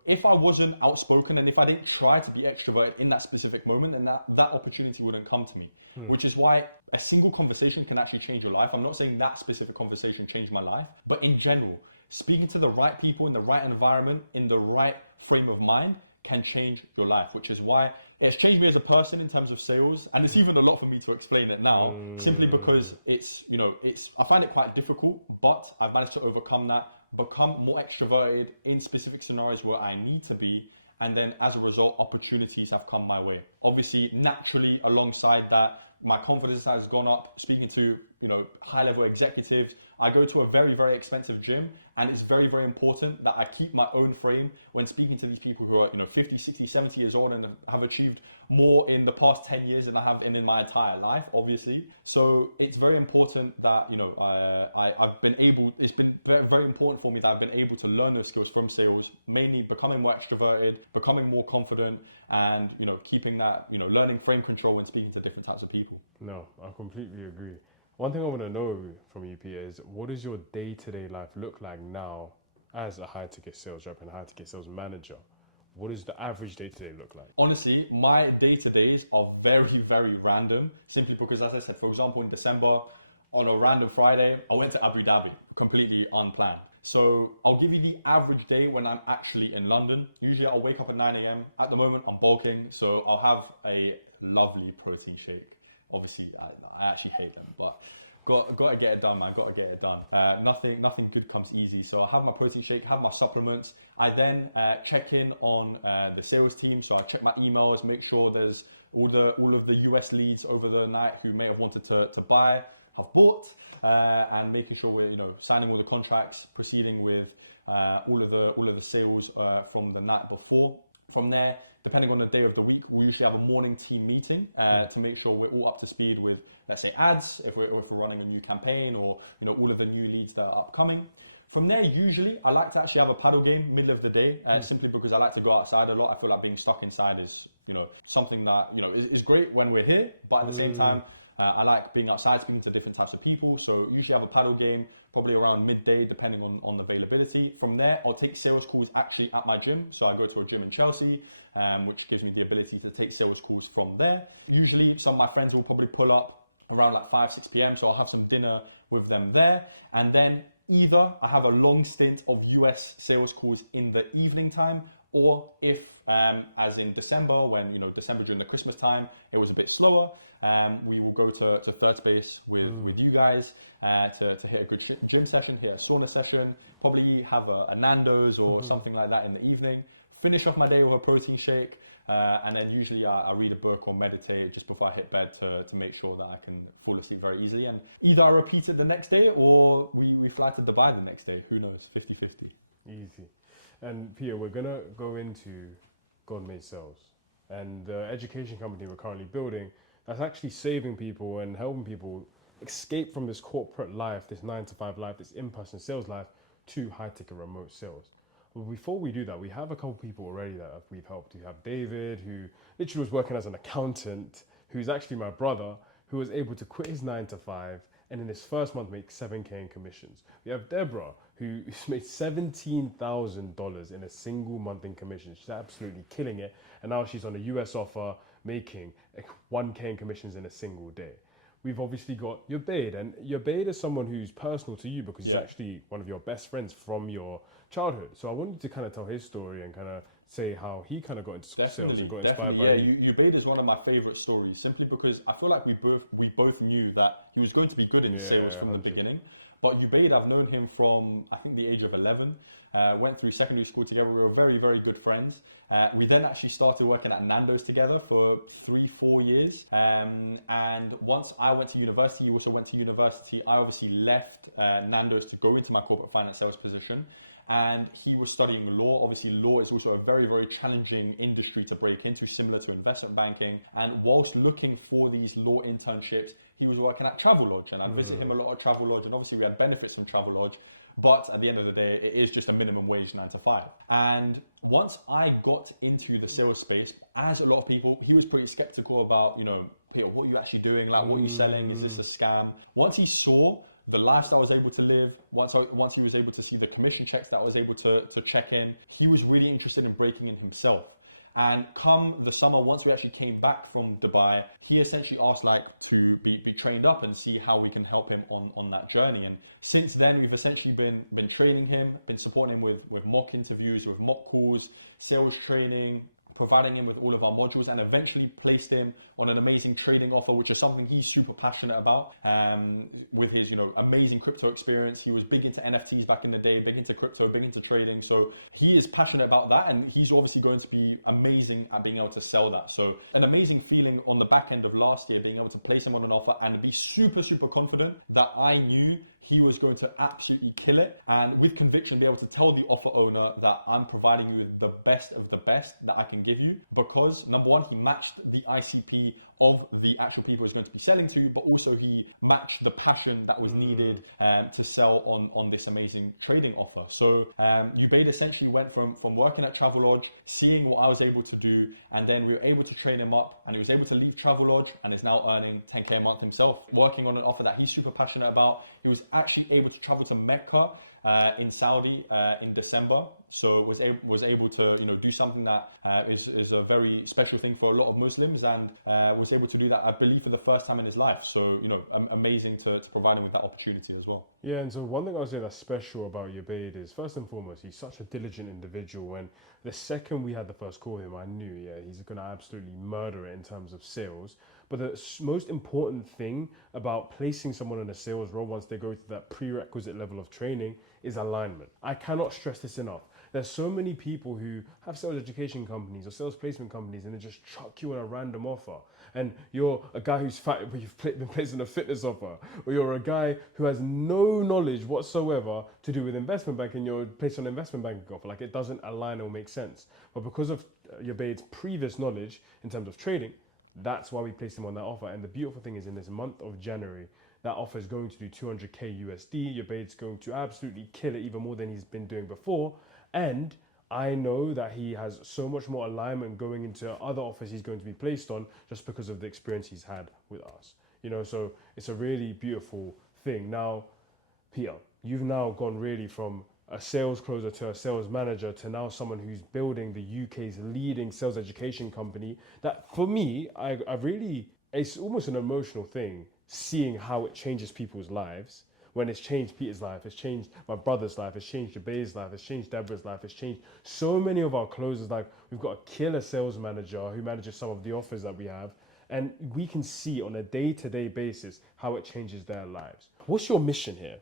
if I wasn't outspoken and if I didn't try to be extroverted in that specific moment, then that opportunity wouldn't come to me. Which is why a single conversation can actually change your life. I'm not saying that specific conversation changed my life, but in general, speaking to the right people in the right environment, in the right frame of mind, can change your life, which is why it's changed me as a person in terms of sales. And it's even a lot for me to explain it now, simply because I find it quite difficult, but I've managed to overcome that, become more extroverted in specific scenarios where I need to be. And then as a result, opportunities have come my way. Obviously, naturally, alongside that, my confidence has gone up speaking to, high-level executives. I go to a very, very expensive gym, and it's very, very important that I keep my own frame when speaking to these people who are, 50, 60, 70 years old and have achieved more in the past 10 years than I have in my entire life, obviously. So it's very important that, it's been very, very important for me that I've been able to learn those skills from sales, mainly becoming more extroverted, becoming more confident, and, keeping that, learning frame control when speaking to different types of people. No, I completely agree. One thing I want to know from you, Peter, is what does your day-to-day life look like now as a high-ticket sales rep and high-ticket sales manager? What does the average day-to-day look like? Honestly, my day-to-days are very, very random, simply because, as I said, for example, in December, on a random Friday, I went to Abu Dhabi, completely unplanned. So I'll give you the average day when I'm actually in London. Usually I'll wake up at 9 a.m. At the moment, I'm bulking, so I'll have a lovely protein shake. Obviously, I actually hate them, but got to get it done, man. Got to get it done. Nothing good comes easy. So I have my protein shake, have my supplements. I then check in on the sales team. So I check my emails, make sure there's all of the US leads over the night who may have wanted to buy have bought, and making sure we're signing all the contracts, proceeding with all of the sales from the night before. From there, depending on the day of the week, we usually have a morning team meeting to make sure we're all up to speed with, let's say, ads, if we're running a new campaign, or all of the new leads that are upcoming. From there, usually I like to actually have a paddle game middle of the day, simply because I like to go outside a lot. I feel like being stuck inside is something that is great when we're here, but at the same time, I like being outside, speaking to different types of people. So usually I have a paddle game probably around midday, depending on the availability. From there, I'll take sales calls actually at my gym. So I go to a gym in Chelsea, which gives me the ability to take sales calls from there. Usually some of my friends will probably pull up around like 5, 6 p.m. So I'll have some dinner with them there. And then either I have a long stint of US sales calls in the evening time, or if, as in December, when, December during the Christmas time, it was a bit slower, we will go to Third Space with you guys to hit a good gym session, hit a sauna session, probably have a Nando's or something like that in the evening, finish off my day with a protein shake, and then usually I read a book or meditate just before I hit bed to make sure that I can fall asleep very easily. And either I repeat it the next day, or we fly to Dubai the next day. Who knows? 50-50. Easy. And Peter, we're gonna go into God Made Sales and the education company we're currently building that's actually saving people and helping people escape from this corporate life, this 9-to-5 life, this in-person sales life, to high-ticket remote sales. But before we do that, we have a couple people already that we've helped. We have David, who literally was working as an accountant, who's actually my brother, who was able to quit his 9-to-5 and in his first month make 7K in commissions. We have Deborah, who made $17,000 in a single month in commissions. She's absolutely killing it. And now she's on a US offer, making 1K in commissions in a single day. We've obviously got Ubaid, and Ubaid is someone who's personal to you because he's actually one of your best friends from your childhood. So I want you to kind of tell his story and kind of say how he kind of got into sales. Definitely. Yeah, Ubaid is one of my favorite stories, simply because I feel like we both knew that he was going to be good in sales from the beginning. But Ubaid, I've known him from, I think, the age of 11. Went through secondary school together. We were very, very good friends. We then actually started working at Nando's together for 3-4 years. And once I went to university, he also went to university. I obviously left Nando's to go into my corporate finance sales position. And he was studying law. Obviously, law is also a very, very challenging industry to break into, similar to investment banking. And whilst looking for these law internships, he was working at Travelodge, and I'd visit him a lot at Travelodge, and obviously we had benefits from Travelodge, but at the end of the day, it is just a minimum wage 9-to-5. And once I got into the sales space, as a lot of people, he was pretty skeptical about, Peter, what are you actually doing? Like, what are you selling? Is this a scam? Once he saw the lifestyle I was able to live, once he was able to see the commission checks that I was able to check in, he was really interested in breaking in himself. And come the summer, once we actually came back from Dubai, he essentially asked to be trained up and see how we can help him on that journey. And since then, we've essentially been training him, been supporting him with mock interviews, with mock calls, sales training, providing him with all of our modules, and eventually placed him on an amazing trading offer, which is something he's super passionate about. With his, amazing crypto experience, he was big into NFTs back in the day, big into crypto, big into trading. So he is passionate about that, and he's obviously going to be amazing at being able to sell that. So an amazing feeling on the back end of last year, being able to place him on an offer and be super, super confident that I knew he was going to absolutely kill it, and with conviction be able to tell the offer owner that I'm providing you with the best of the best that I can give you, because number one, he matched the ICP of the actual people he's going to be selling to, but also he matched the passion that was needed to sell on this amazing trading offer. So Ubaid essentially went from working at Travelodge, seeing what I was able to do, and then we were able to train him up, and he was able to leave Travelodge and is now earning 10K a month himself, working on an offer that he's super passionate about. He was actually able to travel to Mecca in Saudi in December. So was able to, you know, do something that is a very special thing for a lot of Muslims, and was able to do that, I believe, for the first time in his life. So, you know, amazing to provide him with that opportunity as well. Yeah, and so one thing I'll say that's special about Ubaid is, first and foremost, he's such a diligent individual. And the second we had the first call with him, I knew, yeah, he's going to absolutely murder it in terms of sales. But the most important thing about placing someone in a sales role once they go through that prerequisite level of training is alignment. I cannot stress this enough. There's so many people who have sales education companies or sales placement companies and they just chuck you in a random offer. And you're a guy who's fat, but you've been placed in a fitness offer. Or you're a guy who has no knowledge whatsoever to do with investment banking, you're placed on an investment banking offer. Like, it doesn't align or make sense. But because of Ubaid's previous knowledge in terms of trading, that's why we placed him on that offer. And the beautiful thing is, in this month of January, that offer is going to do 200k USD. Ubaid's going to absolutely kill it, even more than he's been doing before. And I know that he has so much more alignment going into other offers he's going to be placed on, just because of the experience he's had with us. You know, so it's a really beautiful thing. Now, Peter, you've now gone really from a sales closer to a sales manager to now someone who's building the UK's leading sales education company. That, for me, I really, it's almost an emotional thing, seeing how it changes people's lives. When it's changed Peter's life, it's changed my brother's life, it's changed Ubaid's life, it's changed Deborah's life, it's changed so many of our closers. Like, we've got a killer sales manager who manages some of the offers that we have, and we can see on a day-to-day basis how it changes their lives. What's your mission here?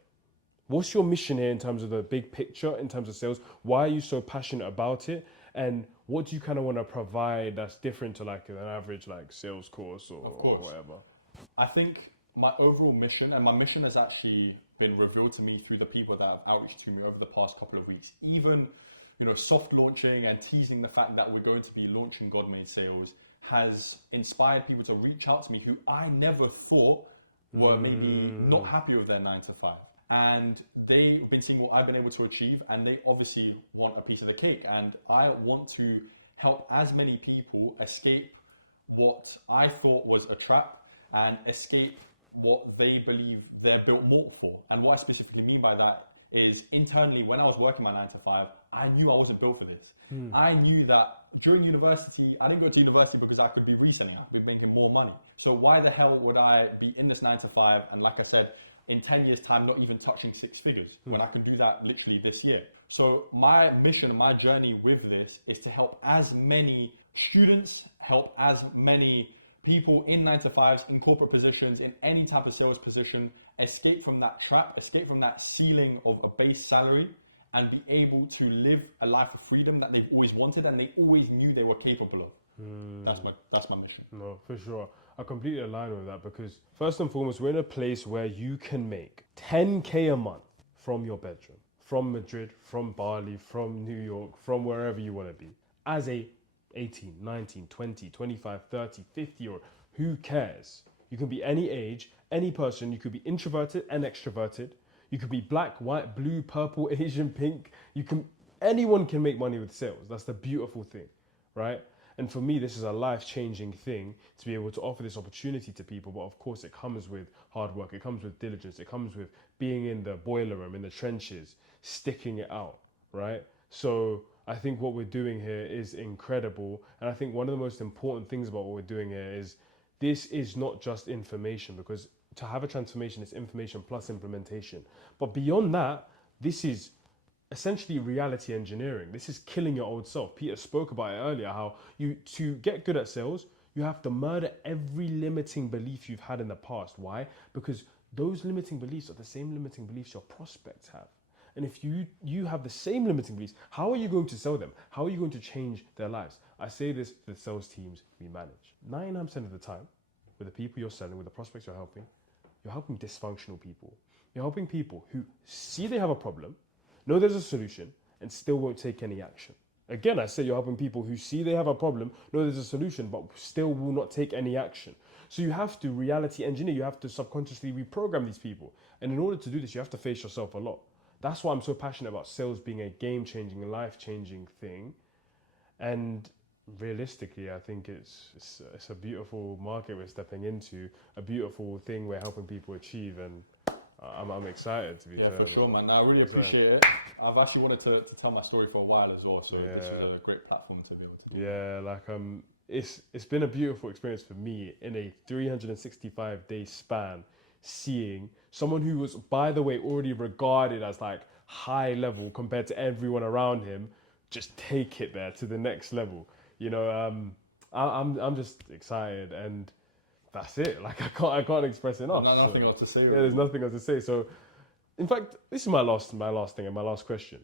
What's your mission here in terms of the big picture, in terms of sales? Why are you so passionate about it? And what do you kind of want to provide that's different to like an average like sales course or, Of course. or whatever? I think my overall mission, and my mission has actually been revealed to me through the people that have outreached to me over the past couple of weeks. Even, you know, soft launching and teasing the fact that we're going to be launching God Made Sales has inspired people to reach out to me who I never thought were maybe not happy with their 9 to 5. And they've been seeing what I've been able to achieve, and they obviously want a piece of the cake. And I want to help as many people escape what I thought was a trap and escape what they believe they're built more for. And what I specifically mean by that is, internally, when I was working my 9 to 5, I knew I wasn't built for this. I knew that during university, I didn't go to university because I could be reselling, I could be making more money. So why the hell would I be in this 9 to 5? And like I said, in 10 years time, not even touching 6 figures when I can do that literally this year. So my mission and my journey with this is to help as many students, help as many people in 9 to 5s, in corporate positions, in any type of sales position, escape from that trap, escape from that ceiling of a base salary, and be able to live a life of freedom that they've always wanted and they always knew they were capable of. That's my mission. No, for sure. I completely align with that, because first and foremost, we're in a place where you can make 10k a month from your bedroom, from Madrid, from Bali, from New York, from wherever you want to be, as a 18, 19, 20, 25, 30, 50, or who cares? You can be any age, any person. You could be introverted and extroverted. You could be black, white, blue, purple, Asian, pink. Anyone can make money with sales. That's the beautiful thing, right? And for me, this is a life-changing thing to be able to offer this opportunity to people. But of course, it comes with hard work. It comes with diligence. It comes with being in the boiler room, in the trenches, sticking it out, right? So I think what we're doing here is incredible. And I think one of the most important things about what we're doing here is, this is not just information, because to have a transformation is information plus implementation. But beyond that, this is essentially reality engineering. This is killing your old self. Peter spoke about it earlier, how to get good at sales, you have to murder every limiting belief you've had in the past. Why? Because those limiting beliefs are the same limiting beliefs your prospects have. And if you have the same limiting beliefs, how are you going to sell them? How are you going to change their lives? I say this with sales teams we manage. 99% of the time, with the people you're selling, with the prospects you're helping dysfunctional people. You're helping people who see they have a problem, know there's a solution, and still won't take any action. Again, I say you're helping people who see they have a problem, know there's a solution, but still will not take any action. So you have to reality engineer, you have to subconsciously reprogram these people. And in order to do this, you have to face yourself a lot. That's why I'm so passionate about sales being a game-changing, life-changing thing. And realistically, I think it's a beautiful market we're stepping into, a beautiful thing we're helping people achieve, and I'm excited to be Yeah, fair. for sure, man. I really appreciate it. I've actually wanted to tell my story for a while as well, so this was a great platform to be able to do. Yeah, like it's been a beautiful experience for me in a 365-day span, seeing someone who was, by the way, already regarded as like high level compared to everyone around him, just take it there to the next level. You know, I'm just excited, and that's it. Like I can't express enough. There's nothing else to say, really. There's nothing else to say. So, in fact, this is my last thing and my last question.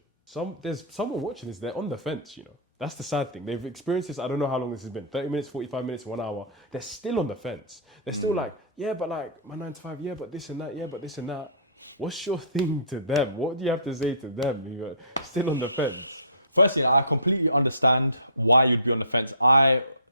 There's someone watching this. They're on the fence. You know, that's the sad thing. They've experienced this. I don't know how long this has been. 30 minutes, 45 minutes, 1 hour. They're still on the fence. They're still like, yeah, but like my 9 to 5. Yeah, but this and that. Yeah, but this and that. What's your thing to them? What do you have to say to them? You're still on the fence. Firstly, I completely understand why you'd be on the fence.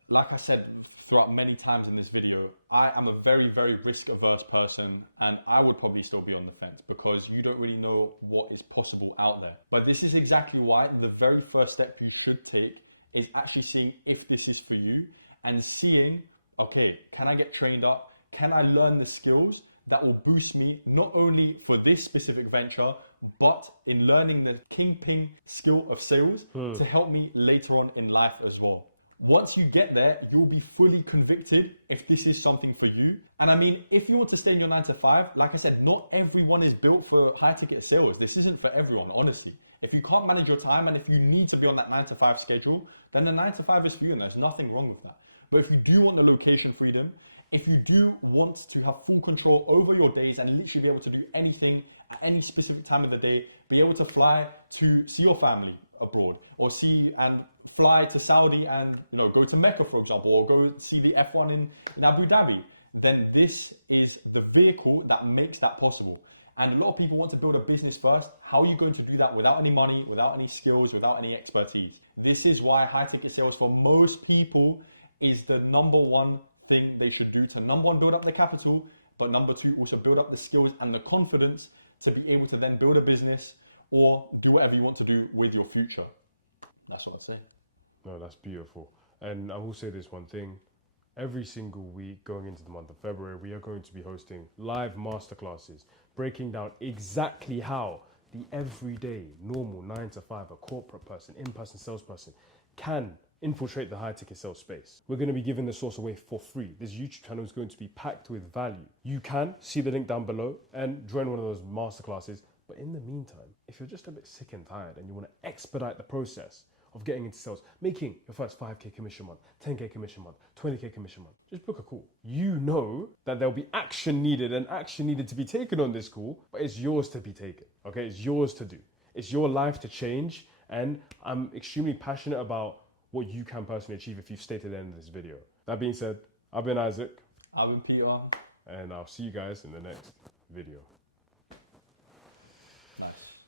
Like I said throughout many times in this video, I am a very, very risk averse person, and I would probably still be on the fence because you don't really know what is possible out there. But this is exactly why the very first step you should take is actually seeing if this is for you and seeing, okay, can I get trained up? Can I learn the skills that will boost me not only for this specific venture, but in learning the kingpin skill of sales to help me later on in life as well. Once you get there, you'll be fully convicted if this is something for you. And I mean, if you want to stay in your 9 to 5, like I said, not everyone is built for high ticket sales. This isn't for everyone, honestly. If you can't manage your time and if you need to be on that 9 to 5 schedule, then the 9 to 5 is for you and there's nothing wrong with that. But if you do want the location freedom, if you do want to have full control over your days and literally be able to do anything at any specific time of the day, be able to fly to see your family abroad or see and fly to Saudi and, you know, go to Mecca, for example, or go see the F1 in Abu Dhabi, then this is the vehicle that makes that possible. And a lot of people want to build a business first. How are you going to do that without any money, without any skills, without any expertise? This is why high ticket sales for most people is the number one thing they should do to, number one, build up the capital, but number two, also build up the skills and the confidence to be able to then build a business or do whatever you want to do with your future. That's what I'd say. No, that's beautiful. And I will say this one thing. Every single week going into the month of February, we are going to be hosting live masterclasses, breaking down exactly how the everyday, normal 9 to 5, a corporate person, in-person salesperson can infiltrate the high ticket sales space. We're going to be giving the source away for free. This YouTube channel is going to be packed with value. You can see the link down below and join one of those masterclasses. But in the meantime, if you're just a bit sick and tired and you want to expedite the process of getting into sales, making your first 5K commission month, 10K commission month, 20K commission month, just book a call. You know that there'll be action needed and action needed to be taken on this call, but it's yours to be taken, okay? It's yours to do. It's your life to change, and I'm extremely passionate about what you can personally achieve if you've stayed to the end of this video. That being said, I've been Isaac. I've been Peter. And I'll see you guys in the next video. Nice.